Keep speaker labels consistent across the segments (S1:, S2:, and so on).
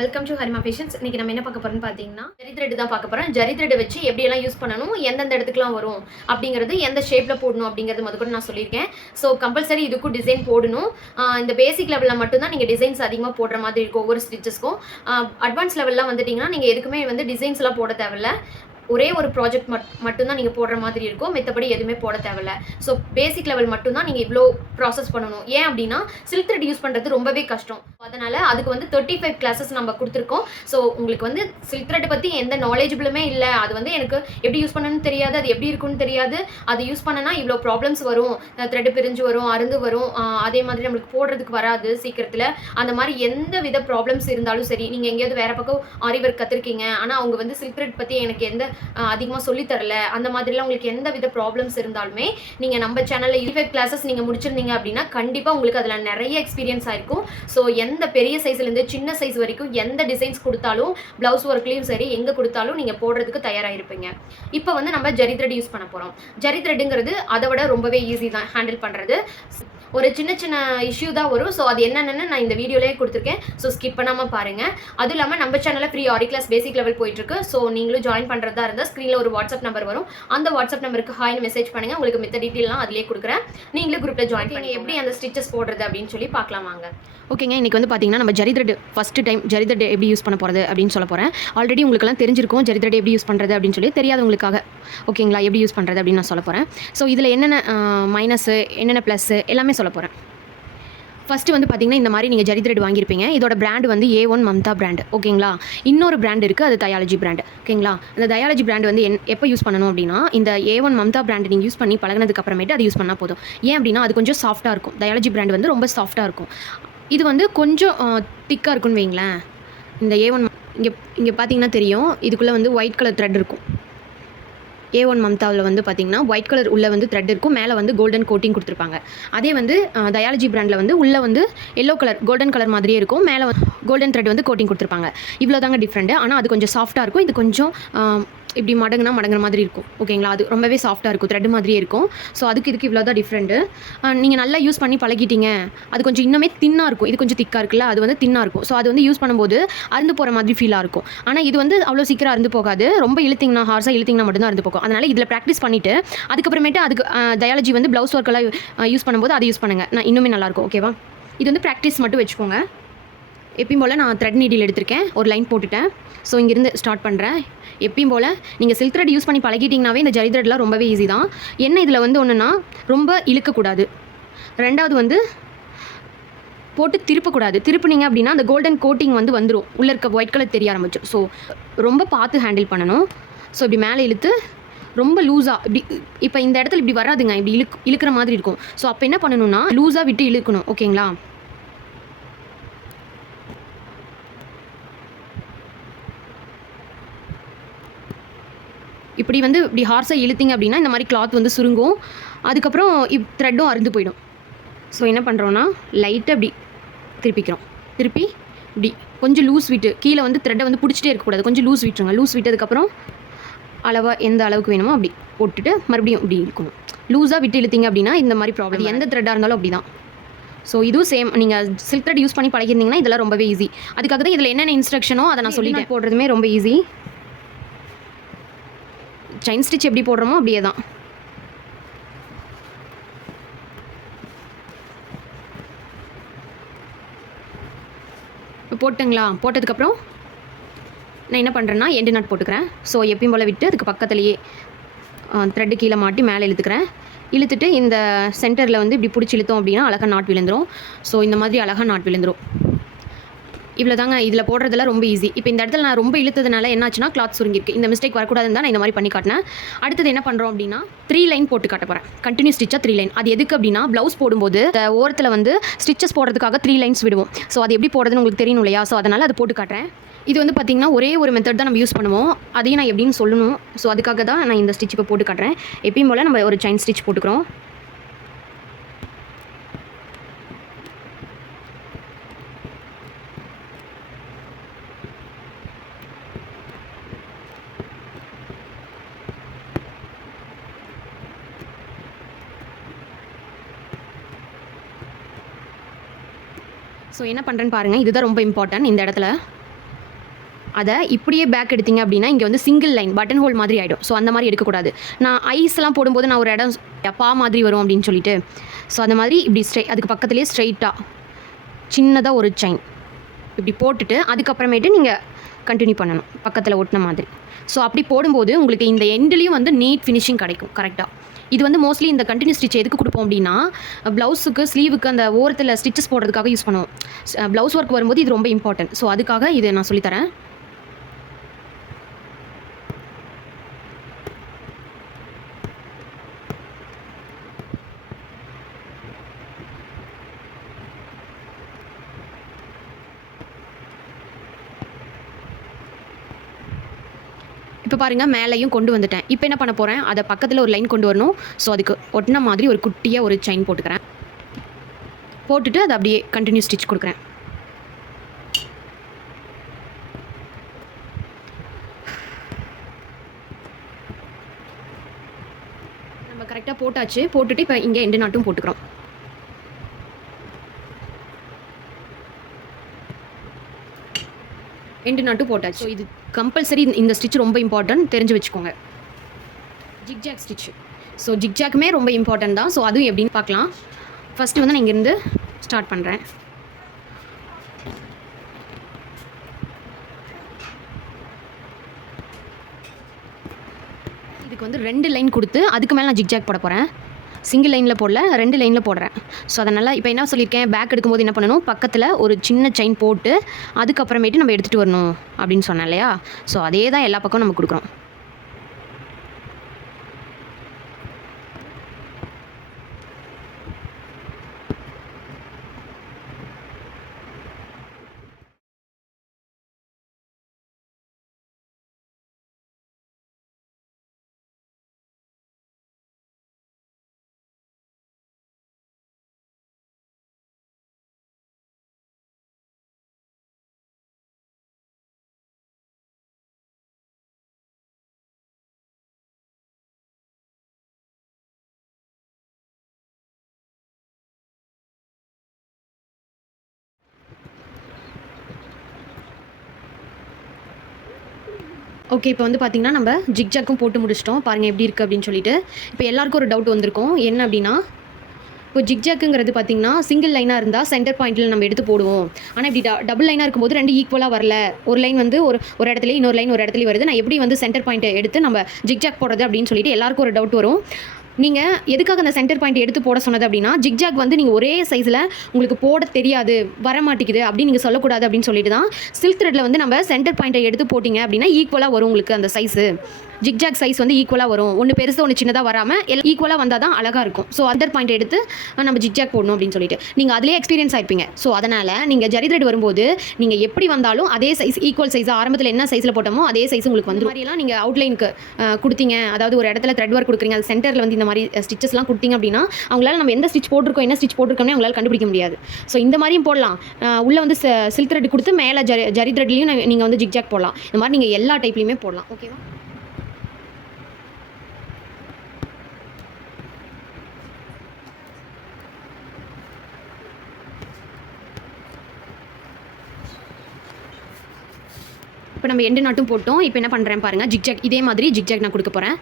S1: Welcome to Harima patience இன்னைக்கு நம்ம என்ன பார்க்க போறோம்னு பார்த்தீங்கன்னா ஜரி த்ரெட் தான் பார்க்க போறோம். ஜரி த்ரெட் வச்சு எப்படியெல்லாம் யூஸ் பண்ணணும் எந்தெந்த இடத்துக்குலாம் வரும் அப்படிங்கிறது எந்த ஷேப்ல போடணும் அப்படிங்கிறது முத கூட நான் சொல்லியிருக்கேன். ஸோ கம்பல்சரி இதுக்கும் டிசைன் போடணும். இந்த பேசிக் லெவலில் மட்டும்தான் நீங்கள் டிசைன்ஸ் அதிகமாக போடுற மாதிரி இருக்கும் ஒவ்வொரு ஸ்டிச்சஸ்க்கும் அட்வான்ஸ் லெவல்லாம் வந்துட்டிங்கன்னா நீங்கள் எதுக்குமே வந்து டிசைன்ஸ்லாம் போட தேவையில்ல. ஒரே ஒரு ப்ராஜெக்ட் மட் மட்டும்தான் நீங்கள் போடுற மாதிரி இருக்கும். மத்தபடி எதுவுமே போட தேவையில்ல. ஸோ பேசிக் லெவல் மட்டும்தான் நீங்கள் இவ்வளோ ப்ராசஸ் பண்ணணும். ஏன் அப்படின்னா சில்க் த்ரெட் யூஸ் பண்ணுறது ரொம்பவே கஷ்டம். அதனால் அதுக்கு வந்து தேர்ட்டி ஃபைவ் கிளாஸஸ் நம்ம கொடுத்துருக்கோம். ஸோ உங்களுக்கு வந்து சில்க் த்ரெட் பற்றி எந்த நாலேஜபிளுமே இல்லை. அது வந்து எனக்கு எப்படி யூஸ் பண்ணணும்னு தெரியாது. அது எப்படி இருக்குன்னு தெரியாது. அது யூஸ் பண்ணனா இவ்வளோ ப்ராப்ளம்ஸ் வரும். த்ரெட் பிரிஞ்சு வரும் அருந்து வரும். அதே மாதிரி நம்மளுக்கு போடுறதுக்கு வராது சீக்கிரத்தில். அந்த மாதிரி எந்த வித ப்ராப்ளம்ஸ் இருந்தாலும் சரி நீங்கள் எங்கேயாவது வேறு பக்கம் ஆரி ஒர்க் கற்றுருக்கீங்க ஆனால் அவங்க வந்து சில்க் த்ரெட் பற்றி எனக்கு எந்த அதிகமாக சொல்லித்தரல தரல. அந்த மாதிரிலாம் உங்களுக்கு எந்த வித ப்ராப்ளம்ஸ் இருந்தாலுமே நீங்கள் நம்ம சேனலில் இருபது கிளாஸஸ் நீங்கள் முடிச்சிருந்தீங்க அப்படின்னா கண்டிப்பாக உங்களுக்கு அதில் நிறைய எக்ஸ்பீரியன்ஸ் ஆயிருக்கும். ஸோ எந்த பெரிய சைஸ்லேருந்து சின்ன சைஸ் வரைக்கும் எந்த டிசைன்ஸ் கொடுத்தாலும் ப்ளவுஸ் ஒர்க்லேயும் சரி எங்கே கொடுத்தாலும் நீங்கள் போடுறதுக்கு தயாராக இருப்பீங்க இப்போ வந்து நம்ம ஜரி த்ரெட் யூஸ் பண்ண போகிறோம் ஜரி த்ரெட்டுங்கிறது அதை விட ரொம்பவே ஈஸி தான் ஹேண்டில் பண்ணுறது ஒரு சின்ன சின்ன இஷ்யூ தான் வரும். ஸோ அது என்னென்னு நான் இந்த வீடியோலேயே கொடுத்துருக்கேன். ஸோ ஸ்கிப் பண்ணாமல் பாருங்கள் அதுவும் இல்லாமல் நம்ம சேனலில் free aari class basic level போயிட்டுருக்கு ஸோ நீங்களும் ஜாயின் பண்ணுறதா இருந்தால் ஸ்க்ரீனில் ஒரு வாட்ஸ்அப் நம்பர் வரும். அந்த வாட்ஸ்அப் நம்பருக்கு ஹாய்னு மெசேஜ் பண்ணுங்கள் உங்களுக்கு மித்த டீட்டெயிலாம் அதிலே கொடுக்குறேன். நீங்களும் குரூப்பில் ஜாயின் பண்ணி எப்படி அந்த ஸ்டிச்சஸ் போடுறது அப்படின்னு சொல்லி பார்க்கலாம் வாங்க.
S2: ஓகேங்க இன்றைக்கி வந்து பார்த்தீங்கன்னா நம்ம zari thread first time zari thread எப்படி யூஸ் பண்ண போகிறது அப்படின்னு சொல்ல போகிறேன் ஆல்ரெடி உங்களுக்குலாம் தெரிஞ்சிருக்கும் ஜரி த்ரெட் எப்படி யூஸ் பண்ணுறது அப்படின்னு சொல்லி தெரியாதவங்களுக்காக. ஓகேங்களா? எப்படி யூஸ் பண்ணுறது அப்படின்னு நான் சொல்ல போகிறேன் ஸோ இதில் என்னென்ன மைனஸு என்னென்ன ப்ளஸ்ஸு எல்லாமே சொல்ல போகிறேன் ஃபஸ்ட்டு வந்து பார்த்தீங்கன்னா இந்த மாதிரி நீங்கள் ஜரி த்ரெட் வாங்கியிருப்பீங்க. இதோட பிராண்ட் வந்து ஏ ஒன் மம்தா பிராண்ட் ஓகேங்களா? இன்னொரு பிராண்ட் இருக்குது அது தயாலஜி பிராண்ட் ஓகேங்களா? அந்த தயாலஜி பிராண்ட் வந்து என் எப்போ யூஸ் பண்ணணும் அப்படின்னா இந்த ஏ ஒன் மம்தா பிராண்ட் நீங்கள் யூஸ் பண்ணி பழகினதுக்கு அப்புறமேட்டு அது யூஸ் பண்ணால் போதும். ஏன் அப்படின்னா அது கொஞ்சம் சாஃப்ட்டாக இருக்கும். தயாலஜி பிராண்ட் வந்து ரொம்ப சாஃப்ட்டாக இருக்கும். இது வந்து கொஞ்சம் திக்காக இருக்குன்னு வைங்களேன். இந்த ஏ ஒன் இங்கே இங்கே பார்த்தீங்கன்னா தெரியும். இதுக்குள்ளே வந்து ஒயிட் கலர் த்ரெட் இருக்கும். ஏ ஒன் மம்தாவில் வந்து பார்த்தீங்கன்னா ஒயிட் கலர் உள்ளே வந்து த்ரெட் இருக்கும். மேலே வந்து கோல்டன் கோட்டிங் கொடுத்துருப்பாங்க. அதே வந்து தயாலஜி பிராண்டில் வந்து உள்ளே வந்து எல்லோ கலர் கோல்டன் கலர் மாதிரியே இருக்கும். மேலே கோல்டன் த்ரெட் வந்து கோட்டிங் கொடுத்துருப்பாங்க. இவ்வளோ தாங்க டிஃப்ரெண்ட்டு ஆனால் அது கொஞ்சம் சாஃப்ட்டாக இருக்கும். இது கொஞ்சம் இப்படி மடங்குனா மடங்குற மாதிரி இருக்கும். ஓகேங்களா? அது ரொம்பவே சாஃப்ட்டாக இருக்கும். த்ரெட் மாதிரியே இருக்கும். ஸோ அதுக்கு இதுக்கு இவ்வளோ தான் டிஃப்ரெண்ட்டு நீங்கள் நல்லா யூஸ் பண்ணி பழகிட்டீங்க. அது கொஞ்சம் இன்னுமே தின்னாக இருக்கும். இது கொஞ்சம் திக்காக இருக்குல்ல? அது வந்து தின்னாக இருக்கும். ஸோ அது வந்து யூஸ் பண்ணும்போது அருந்து போகிற மாதிரி ஃபீலாக இருக்கும். ஆனால் இது வந்து அவ்வளோ சீக்கிரம் அருந்து போகாது. ரொம்ப இழுத்திங்கன்னா ஹார்ஸாக இழுத்திங்கன்னா மட்டும்தான் அருந்து போகும். அதனால் இதில் ப்ராக்டிஸ் பண்ணிவிட்டு அதுக்கப்புறமேட்டு அதுக்கு தயாலஜி வந்து ப்ளவுஸ் ஒர்க்கெல்லாம் யூஸ் பண்ணும்போது அதை யூஸ் பண்ணுங்கள் நான் இன்னுமே நல்லாயிருக்கும் ஓகேவா இது வந்து ப்ராக்டிஸ் மட்டும் வச்சுக்கோங்க. எப்பயும் போல் நான் த்ரெட் நீடில் எடுத்திருக்கேன். ஒரு லைன் போட்டுட்டேன். ஸோ இங்கேருந்து ஸ்டார்ட் பண்ணுறேன் எப்பயும் போல் நீங்கள் சில்க் த்ரெட் யூஸ் பண்ணி பழகிட்டிங்கனாவே இந்த ஜரி த்ரெட்லாம் ரொம்பவே ஈஸி தான். என்ன இதில் வந்து ஒன்றுன்னா ரொம்ப இழுக்கக்கூடாது ரெண்டாவது வந்து போட்டு திருப்பக்கூடாது திருப்புனீங்க அப்படின்னா அந்த கோல்டன் கோட்டிங் வந்து வந்துடும் உள்ளே இருக்க ஒயிட் கலர் தெரிய ஆரம்பிச்சிடும் ஸோ ரொம்ப பார்த்து ஹேண்டில் பண்ணணும். ஸோ இப்படி மேலே இழுத்து ரொம்ப லூஸாக இப்படி இப்போ இந்த இடத்துல இப்படி வராதுங்க. இப்படி இழுக் இழுக்கிற மாதிரி இருக்கும். ஸோ அப்போ என்ன பண்ணணும்னா லூஸாக விட்டு இழுக்கணும். ஓகேங்களா இப்படி வந்து இப்படி ஹார்ஸாக இழுத்தீங்க அப்படின்னா இந்த மாதிரி கிளாத் வந்து சுருங்கும். அதுக்கப்புறம் இப் த்ரெட்டும் அறுந்து போயிடும். ஸோ என்ன பண்ணுறோன்னா லைட்டாக இப்படி திருப்பிக்கிறோம். திருப்பி இப்படி கொஞ்சம் லூஸ் விட்டு கீழே வந்து த்ரெட்டை வந்து பிடிச்சிட்டே இருக்கக்கூடாது கொஞ்சம் லூஸ் விட்டுருங்க. லூஸ் விட்டதுக்கப்புறம் அளவாக எந்த அளவுக்கு வேணுமோ அப்படி போட்டுட்டு மறுபடியும் இப்படி இழுக்கணும். லூஸாக விட்டு இழுத்தீங்க அப்படின்னா இந்த மாதிரி ப்ராப்ளம் எந்த த்ரெட்டாக இருந்தாலும் அப்படி தான் ஸோ இதுவும் சேம் நீங்கள் சில்க் த்ரெட் யூஸ் பண்ணி பழகிருந்தீங்கன்னா இதெல்லாம் ரொம்பவே ஈஸி அதுக்காக தான் இதில் என்னென்ன இன்ஸ்ட்ரக்ஷனோ அதை நான் சொல்லிட்டேன். போடுறதுமே ரொம்ப ஈஸி செயின் ஸ்டிச் எப்படி போடுறோமோ அப்படியே தான். போட்டுங்களா? போட்டதுக்கப்புறம் நான் என்ன பண்ணுறேன்னா எண்டு நாட் போட்டுக்கிறேன். ஸோ எப்பயும் போல் விட்டு அதுக்கு பக்கத்துலேயே த்ரெட்டு கீழே மாட்டி மேலே இழுத்துக்கிறேன். இழுத்துட்டு இந்த சென்டரில் வந்து இப்படி பிடிச்சி இழுத்தோம் அப்படின்னா அழகாக நாட் விழுந்துரும். ஸோ இந்த மாதிரி அழகாக நாட் விழுந்துரும். இவ்வளோ தாங்க இதில் போடுறதெல்லாம் ரொம்ப ஈஸி இப்போ இந்த இடத்துல நான் ரொம்ப இழுத்ததுனால என்னாச்சுன்னா கிளாத் சுருங்கிருக்கு இந்த மிஸ்டேக் வரக்கூடாதுன்னு தான் நான் இந்த மாதிரி பண்ணி காட்டினேன். அடுத்தது என்ன பண்ணுறோம் அப்படின்னா த்ரீ லைன் போட்டு காட்ட போகிறேன் கண்டினியூ ஸ்டிச்சாக த்ரீ லைன் அது எதுக்கு அப்படின்னா ப்ளவுஸ் போடும்போது ஓரத்தில் வந்து ஸ்டிச்சஸ் போடுறதுக்காக த்ரீ லைன்ஸ் விடுவோம். ஸோ அது எப்படி போடுறதுன்னு உங்களுக்கு தெரியணும் இல்லையா? ஸோ அதனால் அது போட்டு காட்டுறேன். இது வந்து பார்த்திங்கன்னா ஒரே ஒரு மெத்தட் தான் நம்ம யூஸ் பண்ணுவோம். அதையும் நான் எப்படின்னு சொல்லணும். ஸோ அதுக்காக தான் நான் இந்த ஸ்டிச் இப்போ போட்டு காட்டுறேன். எப்பயும் போல் நம்ம ஒரு செயின் ஸ்டிச் போட்டுக்கிறோம். ஸோ என்ன பண்ணுறேன்னு பாருங்கள் இதுதான் ரொம்ப இம்பார்ட்டன்ட் இந்த இடத்துல அதை இப்படியே பேக் எடுத்தீங்க அப்படின்னா இங்கே வந்து சிங்கிள் லைன் பட்டன் ஹோல் மாதிரி ஆகிடும் ஸோ அந்த மாதிரி எடுக்கக்கூடாது. நான் ஐஸ்லாம் போடும்போது நான் ஒரு இடம் பா மாதிரி வரும் அப்படின்னு சொல்லிட்டு. ஸோ அந்த மாதிரி இப்படி ஸ்ட்ரை அதுக்கு பக்கத்துலேயே ஸ்ட்ரைட்டாக சின்னதாக ஒரு செயின் இப்படி போட்டுட்டு அதுக்கப்புறமேட்டு நீங்கள் கண்டினியூ பண்ணணும். பக்கத்தில் ஒட்டின மாதிரி. ஸோ அப்படி போடும்போது உங்களுக்கு இந்த எண்ட்லேயும் வந்து நீட் ஃபினிஷிங் கிடைக்கும். கரெக்டாக இது வந்து மோஸ்ட்லி இந்த கண்டினியூ ஸ்டிச் எதுக்கு கொடுப்போம் அப்படின்னா ப்ளவுஸுக்கு ஸ்லீவுக்கு அந்த ஓரத்தில் ஸ்டிச்சஸ் போடுறதுக்காக யூஸ் பண்ணுவோம். ப்ளவுஸ் ஒர்க் வரும்போது இது ரொம்ப இம்பார்ட்டன்ட் ஸோ அதுக்காக இதை நான் சொல்லித்தரேன். இப்போ பாருங்கள் மேலேயும் கொண்டு வந்துட்டேன். இப்போ என்ன பண்ண போகிறேன் அதை பக்கத்தில் ஒரு லைன் கொண்டு வரணும். ஸோ அதுக்கு ஒட்டின மாதிரி ஒரு குட்டியாக ஒரு செயின் போட்டுக்கிறேன். போட்டுட்டு அதை அப்படியே கண்டினியூ ஸ்டிச் கொடுக்குறேன். நம்ம கரெக்டாக போட்டாச்சு. போட்டுட்டு இப்போ இங்கே எண்டு நாட்டும் போட்டுக்கிறோம். எண்டு நாட்டும் போட்டாச்சு. ஸோ இது கம்பல்சரி இந்த ஸ்டிச் ரொம்ப இம்பார்ட்டன்ட் தெரிஞ்சு வச்சுக்கோங்க. ஜிக்ஜாக் ஸ்டிச் ஸோ ஜிக்ஜாக்குமே ரொம்ப இம்பார்ட்டன்ட் தான். ஸோ அதுவும் எப்படின்னு பார்க்கலாம். ஃபஸ்ட்டு வந்து நான் இங்கேருந்து ஸ்டார்ட் பண்ணுறேன் இதுக்கு வந்து ரெண்டு லைன் கொடுத்து அதுக்கு மேலே நான் ஜிக்ஜாக் போட போகிறேன் சிங்கிள் லைனில் போடல ரெண்டு லைனில் போடுறேன். ஸோ அதனால் இப்போ என்ன சொல்லியிருக்கேன் பேக் எடுக்கும்போது என்ன பண்ணணும் பக்கத்தில் ஒரு சின்ன செயின் போட்டு அதுக்கப்புறமேட்டு நம்ம எடுத்துகிட்டு வரணும் அப்படின்னு சொன்னேன் இல்லையா? ஸோ அதே தான் எல்லா பக்கமும் நம்ம கொடுக்குறோம். ஓகே இப்போ வந்து பார்த்திங்கன்னா நம்ம ஜிக்ஜாக்கும் போட்டு முடிச்சிட்டோம். பாருங்கள் எப்படி இருக்குது அப்படின்னு சொல்லிட்டு. இப்போ எல்லாருக்கும் ஒரு டவுட் வந்திருக்கும். என்ன அப்படின்னா இப்போ ஜிக்ஜாக்குங்கிறது பார்த்திங்கன்னா சிங்கிள் லைனாக இருந்தால் சென்டர் பாயிண்ட்டில் நம்ம எடுத்து போடுவோம். ஆனால் இப்படி ட டபுள் லைனாக இருக்கும்போது ரெண்டு ஈக்குவலாக வரல. ஒரு லைன் வந்து ஒரு ஒரு இடத்துல இன்னொரு லைன் ஒரு இடத்துல வருது. நான் எப்படி வந்து சென்டர் பாயிண்ட்டை எடுத்து நம்ம ஜிக்ஜாக் போடுறது அப்படின்னு சொல்லிட்டு எல்லாருக்கும் ஒரு டவுட் வரும். நீங்கள் எதுக்காக அந்த சென்டர் பாயிண்ட் எடுத்து போட சொன்னது அப்படின்னா ஜிக்ஜாக் வந்து நீங்கள் ஒரே சைஸில் உங்களுக்கு போட தெரியாது வர மாட்டேங்குது அப்படின்னு நீங்கள் சொல்லக்கூடாது அப்படின்னு சொல்லிட்டு தான் சில்க் த்ரெட்டில் வந்து நம்ம சென்டர் பாயிண்ட்டை எடுத்து போட்டிங்க அப்படின்னா ஈக்குவலாக வரும் உங்களுக்கு அந்த சைஸு ஜிக்ஜாக் சைஸ் வந்து ஈக்குவலாக வரும். ஒன்று பெருசு ஒன்று சின்னதாக வராமல் எல்லாம் ஈக்குவலாக வந்தால் தான் அழகாக இருக்கும். ஸோ அதர் பாயிண்ட் எடுத்து நம்ம ஜிக்ஜாக் போடணும் அப்படின்னு சொல்லிட்டு. நீங்கள் அதிலே எக்ஸ்பீரியன்ஸ் ஆயிருப்பீங்க. ஸோ அதனால் நீங்கள் ஜரி த்ரெட் வரும்போது நீங்கள் எப்படி வந்தாலும் அதே சைஸ் ஈக்குவல் சைஸ் ஆரம்பத்தில் என்ன சைஸில் போட்டோமோ அதே சைஸ் உங்களுக்கு வந்து மாதிரிலாம் நீங்கள் அவுட்லைனுக்கு கொடுத்தீங்க. அதாவது ஒரு இடத்துல த்ரெட் ஒர்க் கொடுக்குறீங்க. அது சென்டரில் வந்து இந்த மாதிரி ஸ்டிச்சஸ்லாம் கொடுத்தீங்க அப்படின்னா அவங்களால நம்ம எந்த ஸ்டிச் போட்டிருக்கோம் என்ன ஸ்டிச் போட்டிருக்கோம்னு அவங்களால கண்டுபிடிக்க முடியாது. ஸோ இந்த மாதிரியும் போடலாம். உள்ளே வந்து சில்க் த்ரெட் கொடுத்து மேலே ஜரி ஜரி த்ரெட்லையும் நீங்கள் வந்து ஜிக்ஜாக் போடலாம். இந்த மாதிரி நீங்கள் எல்லா டைப்லையுமே போடலாம். ஓகேவா இப்போ நம்ம எண்டு நாட்டும் போட்டோம். இப்போ என்ன பண்ணுறேன் பாருங்கள் ஜிக்ஜாக் இதே மாதிரி ஜிக்ஜாக் நான் கொடுக்க போகிறேன்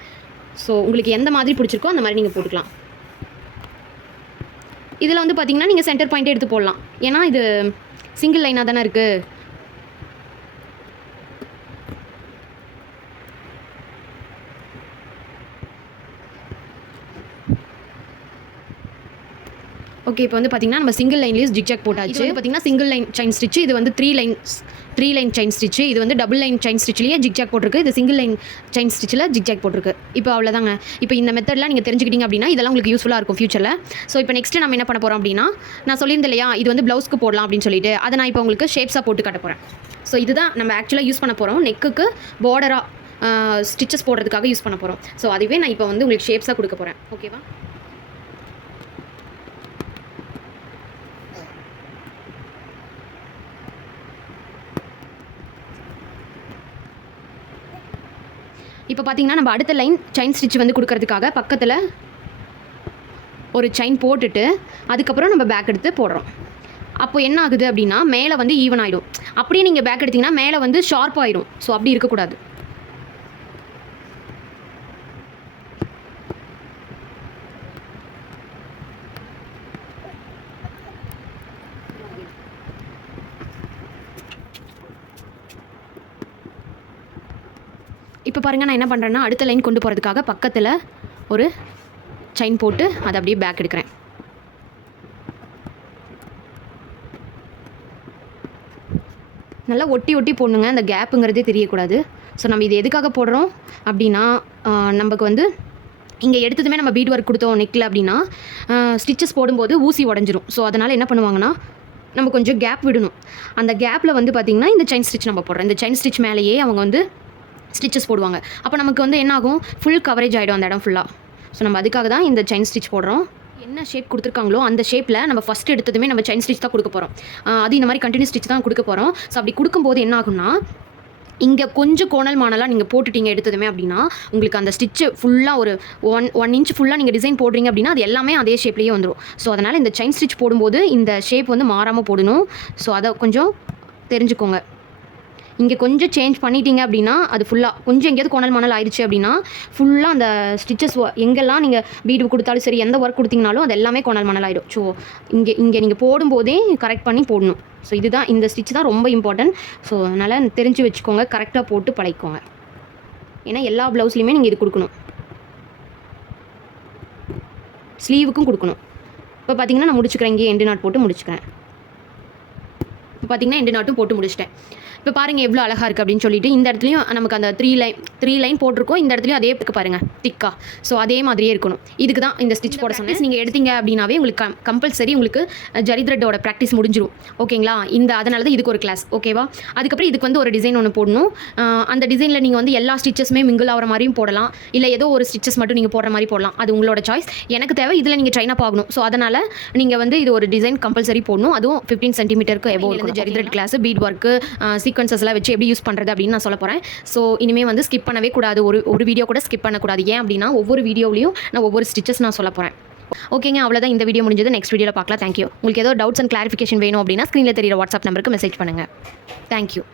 S2: ஸோ உங்களுக்கு எந்த மாதிரி பிடிச்சிருக்கோ அந்த மாதிரி நீங்கள் போட்டுக்கலாம். இதில் வந்து பார்த்தீங்கன்னா நீங்கள் சென்டர் பாயிண்ட்டே எடுத்து போடலாம். ஏன்னா இது சிங்கிள் லைனாக தானே இருக்குது ஓகே இப்போ வந்து பார்த்தீங்கன்னா நம்ம சிங்கிள் லைன்லேயும் ஜிக்ஜாக் போட்டாச்சு. பார்த்தீங்கன்னா சிங்கிள் லைன் செயின் ஸ்டிச் இது வந்து three line three line chain stitch இது வந்து டபுள் லைன் செயின் ஸ்டிச்லேயே ஜிக்ஜாக் போட்டிருக்கு. இது சிங்கிள் லைன் செயின் ஸ்டிச்சில் ஜிக்ஜாக் போட்டிருக்கு. இப்போ அவ்வளோதாங்க இப்போ இந்த மெத்தட்லாம் நீங்கள் தெரிஞ்சுக்கிட்டீங்க அப்படின்னா இதெல்லாம் உங்களுக்கு யூஸ்ஃபுல்லாக இருக்கும் ஃபியூச்சரில் ஸோ இப்போ நெக்ஸ்ட்டு நம்ம என்ன பண்ண போகிறோம் அப்படின்னா நான் சொல்லியிருந்தேன் இல்லையா இது வந்து ப்ளவுஸ்க்கு போடலாம் அப்படின்னு சொல்லிட்டு. அதை நான் இப்போ உங்களுக்கு ஷேப்ஸாக போட்டு காட்ட போகிறேன் ஸோ இதுதான் நம்ம ஆக்சுவலாக யூஸ் பண்ண போகிறோம் நெக்குக்கு பார்டராக ஸ்டிச்சஸ் போடுறதுக்காக யூஸ் பண்ண போகிறோம் ஸோ அதுவே நான் இப்போ வந்து உங்களுக்கு ஷேப்ஸாக கொடுக்க போகிறேன் ஓகேவா இப்போ பார்த்தீங்கன்னா நம்ம அடுத்த லைன் செயின் ஸ்டிச் வந்து கொடுக்கறதுக்காக பக்கத்தில் ஒரு செயின் போட்டுட்டு அதுக்கப்புறம் நம்ம பேக் எடுத்து போடுறோம். அப்போ என்ன ஆகுது அப்படின்னா மேலே வந்து ஈவன் ஆகிடும் அப்படியே நீங்கள் பேக் எடுத்திங்கன்னா மேலே வந்து ஷார்ப் ஆகிடும் ஸோ அப்படி இருக்கக்கூடாது. இப்போ பாருங்கள் நான் என்ன பண்ணுறேன்னா அடுத்த லைன் கொண்டு போகிறதுக்காக பக்கத்தில் ஒரு செயின் போட்டு அதை அப்படியே பேக் எடுக்கிறேன். நல்லா ஒட்டி ஒட்டி போடணுங்க அந்த கேப்புங்கிறதே தெரியக்கூடாது. ஸோ நம்ம இது எதுக்காக போடுறோம் அப்படின்னா நமக்கு வந்து இங்கே எடுத்ததுமே நம்ம பீட் ஒர்க் கொடுத்தோம் நெக்கில் அப்படின்னா ஸ்டிச்சஸ் போடும்போது ஊசி உடஞ்சிரும். ஸோ அதனால் என்ன பண்ணுவாங்கன்னா நம்ம கொஞ்சம் கேப் விடணும். அந்த கேப்பில் வந்து பார்த்திங்கன்னா இந்த செயின் ஸ்டிச் நம்ம போடுறோம். இந்த செயின் ஸ்டிச் மேலேயே அவங்க வந்து ஸ்டிச்சஸ் போடுவாங்க. அப்போ நமக்கு வந்து என்ன ஆகும் ஃபுல் கவரேஜ் ஆகிடும் அந்த இடம் ஃபுல்லாக ஸோ நம்ம அதுக்காக தான் இந்த செயின் ஸ்டிச் போடுறோம். என்ன ஷேப் கொடுத்துருக்காங்களோ அந்த ஷேப்பில் நம்ம ஃபஸ்ட் எடுத்ததுமே நம்ம செயின் ஸ்டிச் தான் கொடுக்க போகிறோம் அது இந்த மாதிரி கண்டினியூ ஸ்டிச் தான் கொடுக்க போகிறோம் ஸோ அப்படி கொடுக்கும்போது என்ன ஆகும்னா இங்கே கொஞ்சம் கோணல் மானலாக நீங்கள் போட்டுட்டீங்க எடுத்ததுமே அப்படின்னா உங்களுக்கு அந்த ஸ்டிச்சு ஃபுல்லாக ஒரு ஒன் ஒன் இன்ச் ஃபுல்லாக நீங்கள் டிசைன் போடுறீங்க அப்படின்னா அது எல்லாமே அதே ஷேப்லேயே வந்துடும் ஸோ அதனால் இந்த செயின் ஸ்டிச் போடும்போது இந்த ஷேப் வந்து மாறாமல் போடணும். ஸோ அதை கொஞ்சம் தெரிஞ்சுக்கோங்க. இங்கே கொஞ்சம் சேஞ்ச் பண்ணிட்டீங்க அப்படின்னா அது ஃபுல்லாக கொஞ்சம் எங்கேயாவது கோணல் மணல் ஆயிடுச்சு அப்படின்னா ஃபுல்லாக அந்த ஸ்டிச்சஸ் எங்கெல்லாம் நீங்கள் பீடு கொடுத்தாலும் சரி எந்த ஒர்க் கொடுத்தீங்கனாலும் அது எல்லாமே கோணல் மணல் ஆயிடும். ஸோ இங்கே இங்கே நீங்கள் போடும்போதே கரெக்ட் பண்ணி போடணும். ஸோ இதுதான் இந்த ஸ்டிச் தான் ரொம்ப இம்பார்ட்டன்ட் ஸோ அதனால் தெரிஞ்சு வச்சுக்கோங்க கரெக்டாக போட்டு பழகிக்கோங்க. ஏன்னா எல்லா ப்ளவுஸ்லையுமே நீங்கள் இது கொடுக்கணும். ஸ்லீவுக்கும் கொடுக்கணும். இப்போ பார்த்தீங்கன்னா நான் முடிச்சுக்கிறேன் இங்கே எண்டு நாட் போட்டு முடிச்சுக்கிறேன். இப்போ பார்த்தீங்கன்னா எண்டு நாட்டும் போட்டு முடிச்சிட்டேன். இப்போ பாருங்கள் எவ்வளோ அழகாக இருக்குது அப்படின்னு சொல்லிட்டு இந்த இடத்துலையும் நமக்கு அந்த த்ரீ லைன் த்ரீ லைன் போட்டிருக்கோம். இந்த இடத்துலையும் அதே இருக்கு பாருங்கள் திக்கா ஸோ அதே மாதிரியே இருக்கணும். இதுக்கு தான் இந்த ஸ்டிச் போட சொன்னேன். நீங்கள் எடுத்தீங்க அப்படின்னாவே உங்களுக்கு கம்பல்சரி உங்களுக்கு ஜரி த்ரெட்டோட ப்ராக்டிஸ் முடிஞ்சிரும். ஓகேங்களா இந்த அதனால தான் இதுக்கு ஒரு கிளாஸ் ஓகேவா அதுக்கப்புறம் இதுக்கு வந்து ஒரு டிசைன் ஒன்று போடணும். அந்த டிசைனில் நீங்கள் வந்து எல்லா ஸ்டிச்சஸுமே மிங்கிள் ஆகிற மாதிரியும் போடலாம். இல்லை ஏதோ ஒரு ஸ்டிச்சஸ் மட்டும் நீங்கள் போடுற மாதிரி போடலாம். அது உங்களோட சாய்ஸ் எனக்கு தேவை இதில் நீங்கள் ட்ரைன் அப் ஆகணும். ஸோ அதனால் நீங்கள் வந்து இது ஒரு டிசைன் கம்பல்சரி போடணும். அதுவும் ஃபிஃப்டீன் சென்டிமீட்டருக்கு எவ்வளோ வந்து zari thread glass bead work sequences எல்லாம் வச்சு எப்படி யூஸ் பண்ணுறது அப்படின்னு நான் சொல்ல போகிறேன் ஸோ இனிமேல் வந்து ஸ்கிப் பண்ணவே கூடாது. ஒரு ஒரு வீடியோ கூட ஸ்கிப் பண்ணக்கூடாது. ஏன் அப்படின்னா ஒவ்வொரு வீடியோலையும் நான் ஒவ்வொரு ஸ்டிச்சஸ் நான் சொல்ல போகிறேன் ஓகேங்க அவ்வளோதான் இந்த வீடியோ முடிஞ்சது. நெக்ஸ்ட் வீடியோவில் பார்க்கலாம் தேங்க்யூ உங்களுக்கு ஏதோ டவுட்ஸ் அண்ட் கிளாரிஃபிகேஷன் வேணும் அப்படின்னா ஸ்க்ரீனில் தெரியிற வாட்ஸ்அப் நம்பருக்கு மெசேஜ் பண்ணுங்கள் தேங்க்யூ